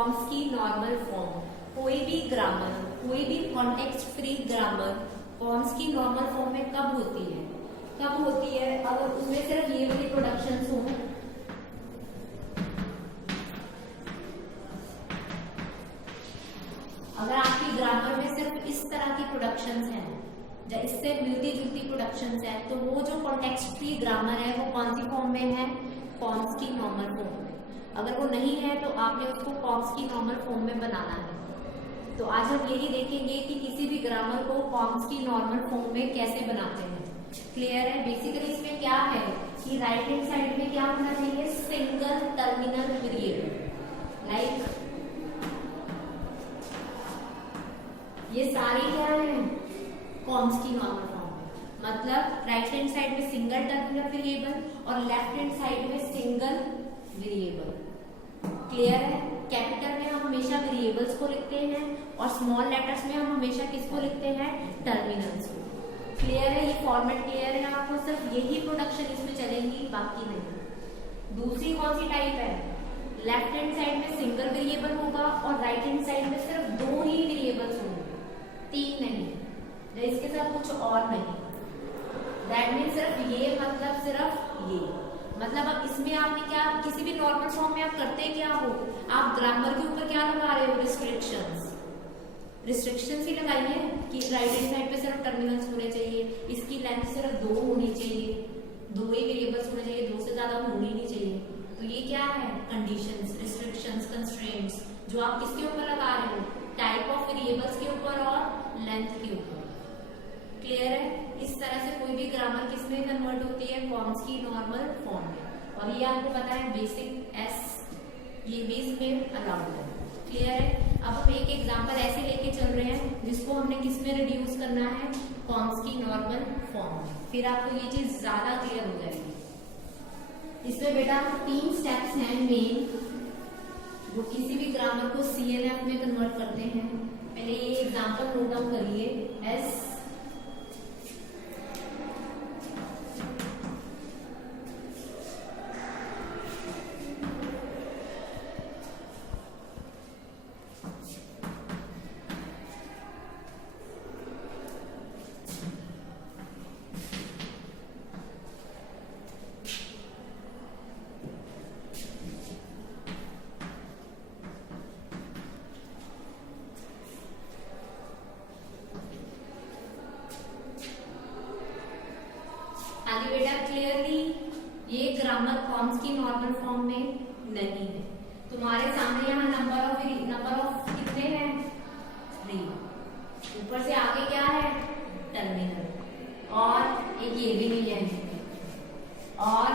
Chomsky normal form, कोई भी grammar, कोई भी context free grammar Chomsky normal form में कब होती है? कब होती है? अगर उसमें सिर्फ ये वाली प्रोडक्शंस हो, अगर आपकी ग्रामर में सिर्फ इस तरह की प्रोडक्शंस हैं, या इससे मिलती जुलती प्रोडक्शंस हैं, तो वो जो कॉन्टेक्स्ट फ्री ग्रामर है वो कौन सी फॉर्म में है? चॉम्स्की नॉर्मल फॉर्म में। अगर वो नहीं है तो आपने उसको चॉम्स्की नॉर्मल फॉर्म में बनाना है। तो आज हम यही देखेंगे कि किसी भी ग्रामर को चॉम्स्की नॉर्मल फॉर्म में कैसे बनाते हैं। क्लियर है? बेसिकली इसमें क्या है कि राइट हैंड साइड में क्या होना चाहिए? Single terminal variable. लाइक ये सारी क्या है? चॉम्स्की नॉर्मल फॉर्म में। मतलब राइट हैंड साइड में सिंगल टर्मिनल वेरिएबल और लेफ्ट हैंड साइड में सिंगल वेरिएबल। क्लियर है? कैपिटल में हम हमेशा वेरिएबल्स को लिखते हैं और स्मॉल लेटर्स में हम हमेशा किसको लिखते हैं? टर्मिनल्स को। क्लियर है? ये फॉर्मेट क्लियर है आपको? सिर्फ यही प्रोडक्शन इसमें चलेंगी, बाकी नहीं। दूसरी कौन सी टाइप है? लेफ्ट हैंड साइड में सिंगल वेरिएबल होगा और राइट हैंड साइड में सिर्फ दो ही वेरिएबल्स होंगे, तीन नहीं, इसके साथ कुछ और नहीं। दैट मीन सिर्फ ये, मतलब सिर्फ ये। मतलब अब इसमें आपने क्या, किसी भी नॉर्मल फॉर्म में आप करते क्या हो? आप ग्रामर के ऊपर क्या लगा रहे हो? रिस्ट्रिक्शंस। रिस्ट्रिक्शंस ही लगाइए कि राइट हैंड साइड पे सिर्फ टर्मिनल्स होने चाहिए, इसकी लेंथ सिर्फ 2 होनी चाहिए, 2 ही वेरिएबल्स होने चाहिए, 2 से ज्यादा होनी नहीं चाहिए। तो ये क्या है? कंडीशंस, रिस्ट्रिक्शंस, कंस्ट्रेंट्स, जो आप किसके ऊपर लगा रहे हो? टाइप ऑफ वेरिएबल्स के ऊपर और लेंथ के ऊपर। क्लियर है? इस तरह से कोई भी ग्रामर किसमें कन्वर्ट होती है? चॉम्स्की नॉर्मल फॉर्म में। और ये आपको पता है बेसिक एस, ये भी इसमें अलाउड है। क्लियर है? अब हम एक एग्जांपल ऐसे लेके चल रहे हैं जिसको हमने किसमें रिड्यूस करना है? चॉम्स्की नॉर्मल फॉर्म में। फिर आपको ये चीज ज्यादा क्लियर हो जाएगी। इसमें बेटा 3 स्टेप्स हैं मेन, जो किसी भी ग्रामर को CNF में कन्वर्ट करते हैं। पहले ये एग्जांपल नोट डाउन करिए। एस बेटा क्लियरली ये ग्रामर चॉम्स्की नॉर्मल फॉर्म में नहीं है। तुम्हारे सामने यहाँ नंबर ऑफ कितने हैं? 3। ऊपर से आगे क्या है? टर्मिनल। और एक ये भी नहीं है और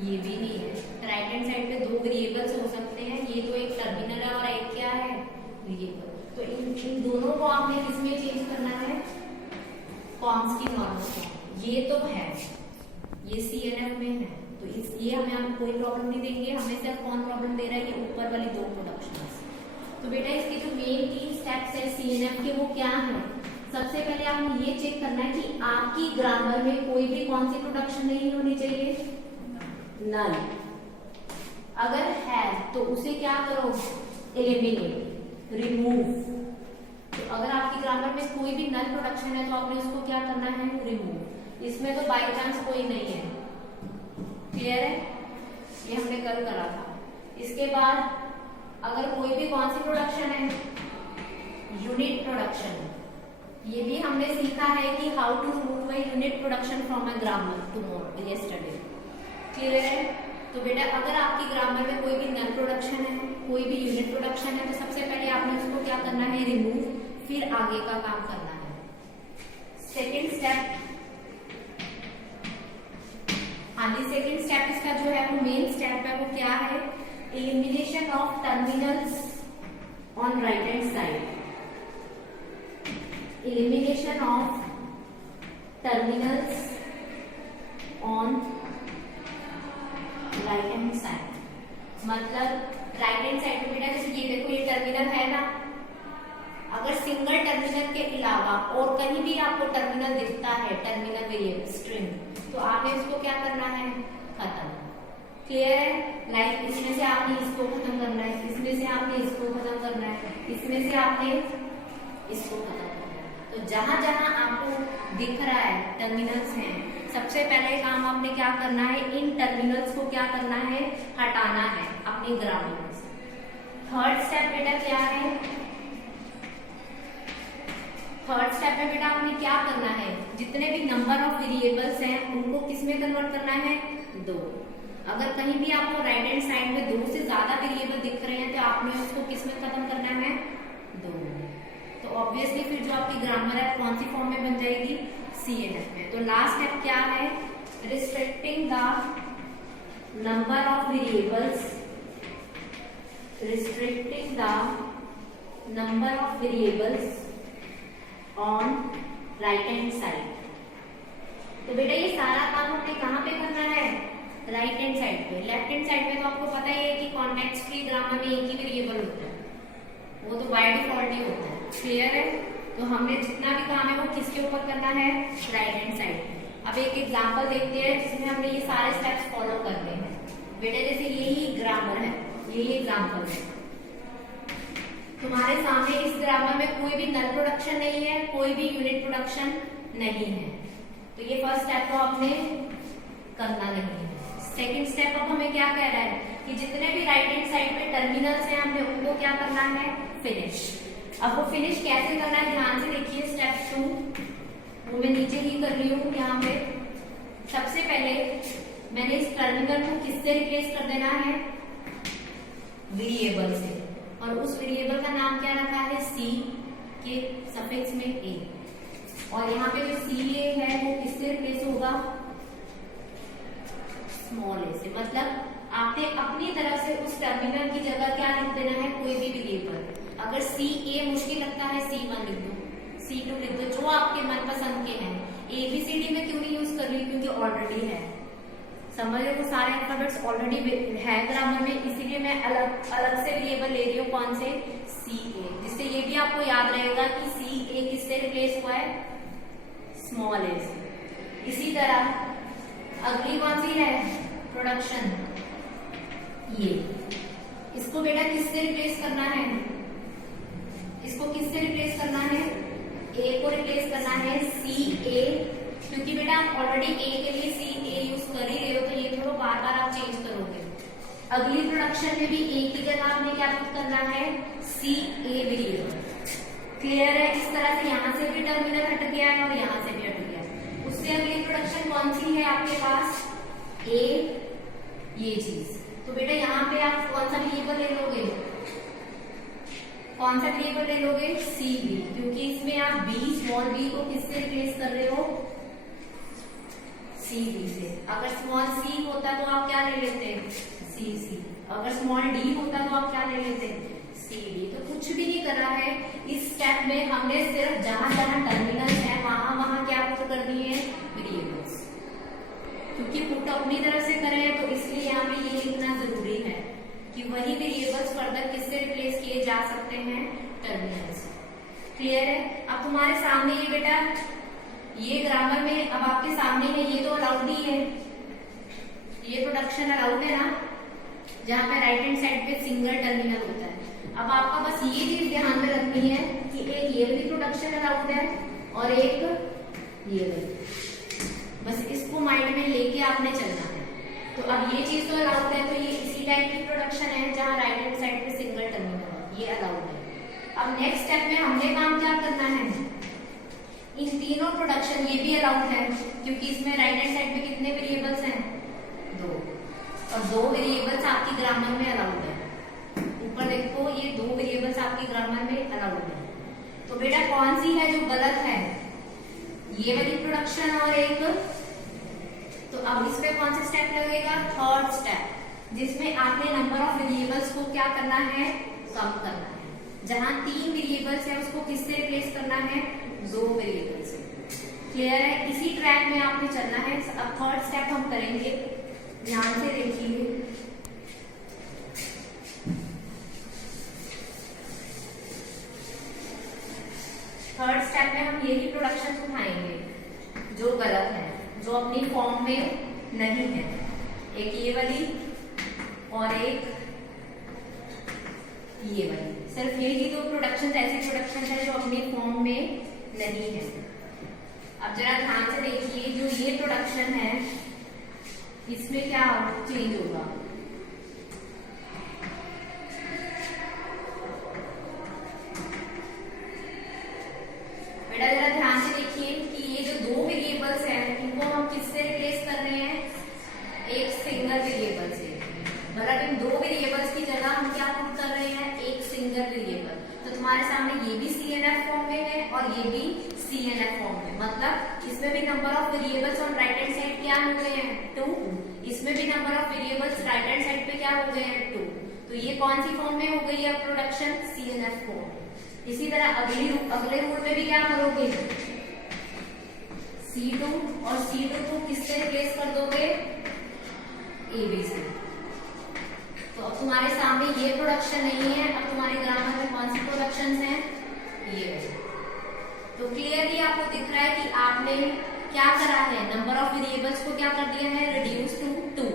ये भी नहीं है। राइट हैंड साइड पे 2 वेरिएबल्स हो सकते हैं, ये तो एक टर्मिनल है और एक क्या है? वेरिएबल। तो इन दोनों को आपने किसमें चेंज करना है? Chomsky normal form. ये तो है, ये CNF में है, तो ये हमें कोई प्रॉब्लम नहीं देंगे। हमें सिर्फ कौन प्रॉब्लम दे रहा है? ये ऊपर वाली 2 प्रोडक्शंस। तो बेटा इसके जो मेन 3 स्टेप्स है CNF के, वो क्या है? सबसे पहले आपने ये चेक करना है कि आपकी ग्रामर में कोई भी कौन सी प्रोडक्शन नहीं होनी चाहिए? नल। अगर है तो उसे क्या करो? Eliminate, remove. तो अगर आपकी ग्रामर में कोई भी नल प्रोडक्शन है तो आपने उसको क्या करना है? रिमूव। इसमें तो बाय चांस कोई नहीं है। क्लियर है? ये हमने कल करा था। इसके बाद अगर कोई भी कौन सी प्रोडक्शन है? Unit production. ये भी हमने सीखा है कि how to remove a unit production from a grammar tomorrow, yesterday. Clear है? तो बेटा अगर आपकी ग्रामर में कोई भी नल प्रोडक्शन है, कोई भी यूनिट प्रोडक्शन है, तो सबसे पहले आपने उसको क्या करना है? रिमूव, फिर आगे का काम करना है। सेकेंड स्टेप, सेकेंड स्टेप इसका जो है वो मेन स्टेप है, वो क्या है? Elimination of terminals on right hand side. Elimination of terminals on right hand side. मतलब राइट हैंड साइड पे बेटा जैसे ये देखो, ये टर्मिनल है ना, अगर सिंगल टर्मिनल के अलावा और कहीं भी आपको टर्मिनल दिखता है, टर्मिनल वेरिएबल स्ट्रिंग, तो आपने इसको क्या करना है? खत्म। क्लियर है? लाइक इसमें से आपने इसको खत्म करना है, इसमें से आपने इसको खत्म करना है, इसमें से आपने इसको खत्म करना है। तो जहां जहां आपको दिख रहा है टर्मिनल्स हैं, सबसे पहले काम आपने क्या करना है, इन टर्मिनल्स को क्या करना है, हटाना है अपनी ग्रामर में से। थर्ड स्टेप बेटा क्या है, थर्ड स्टेप में बेटा आपने क्या करना है, जितने भी नंबर ऑफ वेरिएबल्स हैं उनको किस में कन्वर्ट करना है, दो। अगर कहीं भी आपको राइट हैंड साइड में दो से ज्यादा वेरिएबल दिख रहे हैं तो आपने उसको किस में खत्म करना है, दो में। तो ऑब्वियसली फिर जो आपकी ग्रामर है कौन सी फॉर्म में बन जाएगी, CNF में। तो लास्ट स्टेप क्या है, restricting the number of variables, restricting the number of variables on right hand side. तो बेटा ये सारा काम हमने कहाँ पे करना है, राइट हैंड साइड पे। लेफ्ट हैंड साइड में तो आपको पता ही है कि कॉन्टेक्स्ट फ्री ग्रामर में एक ही वेरिएबल होता है, वो तो बाय डिफॉल्ट ही होता है। क्लियर है? तो हमने जितना भी काम है वो किसके ऊपर करना है, राइट हैंड साइड पे। अब एक एग्जांपल देखते हैं जिसमें हमने ये सारे स्टेप्स फॉलो करने हैं। बेटा जैसे यही ग्रामर है, यही एग्जाम्पल है, तुम्हारे सामने इस ग्रामर में कोई भी नल प्रोडक्शन नहीं है, कोई भी यूनिट प्रोडक्शन नहीं है, तो ये फर्स्ट स्टेप तो आपने करना नहीं है। सेकंड स्टेप अब हमें क्या कह रहा है कि जितने भी राइट हैंड साइड पे टर्मिनल्स हैं हमने उनको क्या करना है, फिनिश। अब वो फिनिश कैसे करना है ध्यान से देखिए, स्टेप 2 वो मैं नीचे ही कर रही हूँ यहाँ पे। सबसे पहले मैंने इस टर्मिनल को किससे रिप्लेस कर देना है, वेरिएबल से, और उस वेरिएबल का नाम क्या रखा है, C के सफिक्स में A, और यहाँ पे जो CA है वो किससे रिप्लेस होगा, स्मॉल a से। मतलब आपने अपनी तरफ से उस टर्मिनल की जगह क्या लिख देना है, कोई भी वेरिएबल। अगर CA मुश्किल लगता है C1 लिख दो, C2 लिख दो, जो आपके मनपसंद के हैं। ABCD में क्यों नहीं यूज कर रही, क्योंकि ऑलरेडी है, समझ रहे हो, सारे अल्फाबेट्स ऑलरेडी है ग्रामर में, इसीलिए मैं अलग अलग से वेरिएबल ले रही हूँ। कौन से, CA, जिससे ये भी आपको याद रहेगा कि CA किससे रिप्लेस हुआ है, स्मॉल a से। इसी तरह अगली कौन सी है, प्रोडक्शन, ये, इसको बेटा किससे रिप्लेस करना है, इसको किससे रिप्लेस करना है, A को रिप्लेस करना है CA, क्योंकि बेटा आप ऑलरेडी A के लिए CA यूज कर ही रहे हो, तो ये थोड़ा बार बार आप चेंज करोगे। अगली प्रोडक्शन में भी A की जगह आपने क्या पुट करना है, CA वेरिएबल। क्लियर है? इस तरह से यहाँ से भी टर्मिनल हट गया है और यहाँ से भी हट गया है। उससे अगली प्रोडक्शन कौन सी है आपके पास, A, ये चीज। तो बेटा यहाँ पे आप कौन सा वेरिएबल ले लोगे, कौन सा वेरिएबल ले लोगे, CB, क्योंकि इसमें आप B, स्मॉल b को किससे रिप्लेस कर रहे हो, CB से। अगर स्मॉल c होता तो आप क्या ले लेते, CC। अगर स्मॉल d होता तो आप क्या ले लेते, CB। तो कुछ भी नहीं करा है इस स्टेप में, हमने सिर्फ जहां जहां टर्मिनल्स है वहां वहां क्या पुट करनी है, वेरिएबल्स। क्योंकि पुट अपनी तरफ से करे हैं तो इसलिए यहाँ पे ये लिखना जरूरी है कि वही वेरिएबल्स फर्दर किससे रिप्लेस किए जा सकते हैं, टर्मिनल्स। क्लियर है? अब तुम्हारे सामने ये बेटा ये ग्रामर में अब आपके सामने है, ये तो अलाउड ही है, ये प्रोडक्शन अलाउड है ना, जहां पे राइट हैंड साइड पे सिंगल टर्मिनल होता है। अब आपका बस ये चीज ध्यान में रखनी है कि एक ये वाली प्रोडक्शन अलाउड है और एक ये वाली, बस इसको माइंड में लेके आपने चलना है। तो अब ये चीज तो अलाउड है, तो ये इसी टाइप की प्रोडक्शन है जहां राइट हैंड साइड पे सिंगल टर्मिनल है, ये अलाउड है। अब नेक्स्ट स्टेप में हमने काम क्या करना है, इन तीनों प्रोडक्शन, ये भी अलाउड है क्योंकि इसमें राइट हैंड साइड पे कितने वेरिएबल्स हैं, 2, और 2 वेरिएबल्स आपकी ग्रामर में अलाउड है। ऊपर देखो ये 2 वेरिएबल्स आपकी ग्रामर में अलाउड है। तो बेटा कौन सी है जो गलत है, ये वाली प्रोडक्शन और एक, तो अब इसमें कौन सा स्टेप लगेगा, थर्ड स्टेप, जिसमें आपने नंबर ऑफ वेरिएबल्स को क्या करना है, कम करना है। जहां 3 वेरिएबल्स है उसको किससे रिप्लेस करना है, 2 वेरिएबल्स से। क्लियर है? इसी ट्रैक में आपने चलना है। अब थर्ड स्टेप हम करेंगे, ध्यान से देखिए। थर्ड स्टेप में हम यही प्रोडक्शन उठाएंगे जो गलत है, जो अपनी फॉर्म में नहीं है। एक ये वाली और एक ये वाली। सिर्फ यही दो प्रोडक्शन ऐसे प्रोडक्शन है जो अपने फॉर्म में नहीं है। अब जरा ध्यान से देखिए, जो ये प्रोडक्शन है इसमें क्या चेंज होगा। बेटा जरा ध्यान से देखिए कि ये जो दो वेरिएबल्स हैं इनको हम किससे रिप्लेस कर रहे हैं, एक सिंगल वेरिएबल से। मतलब इन दो वेरिएबल्स की जगह हम क्या पुट कर रहे हैं, एक सिंगल वेरिएबल। तो तुम्हारे सामने ये भी CNF फॉर्म में है और ये भी CNF फॉर्म में। मतलब इसमें भी number of variables on right hand side क्या हो गए हैं, 2। इसमें भी number of variables right hand side पे क्या हो गए हैं, 2। तो ये कौन सी फॉर्म में हो गई है प्रोडक्शन, CNF फॉर्म। इसी तरह अगले रूल में भी क्या करोगे, C2 और C2 को किससे रिप्लेस कर दोगे, AB से। तो अब तुम्हारे सामने ये प्रोडक्शन नहीं है, अब तुम्हारे ग्रामर में कौन सी प्रोडक्शन है, ये है। तो क्लियरली आपको दिख रहा है कि आपने क्या करा है, नंबर ऑफ वेरिएबल्स को क्या कर दिया है, रिड्यूस टू 2।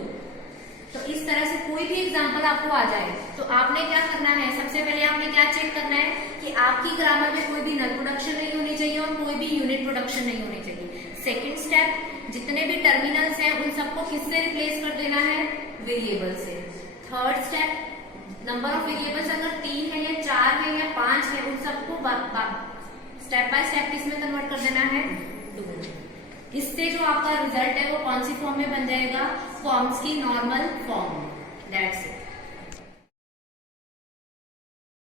तो इस तरह से कोई भी एग्जांपल आपको आ जाए तो आपने क्या करना है, सबसे पहले आपने क्या चेक करना है कि आपकी ग्रामर में कोई भी नल प्रोडक्शन नहीं होनी चाहिए और कोई भी यूनिट प्रोडक्शन नहीं होनी चाहिए। सेकेंड स्टेप, जितने भी टर्मिनल्स हैं उन सबको किससे रिप्लेस कर देना है, वेरिएबल से। Third step, number of variables अगर 3 है या 4 है या 5 है उन सबको स्टेप बाय स्टेप किसमें कन्वर्ट कर देना है, 2। इससे जो आपका रिजल्ट है वो कौन सी फॉर्म में बन जाएगा, फॉर्म्स की नॉर्मल फॉर्म। That's it.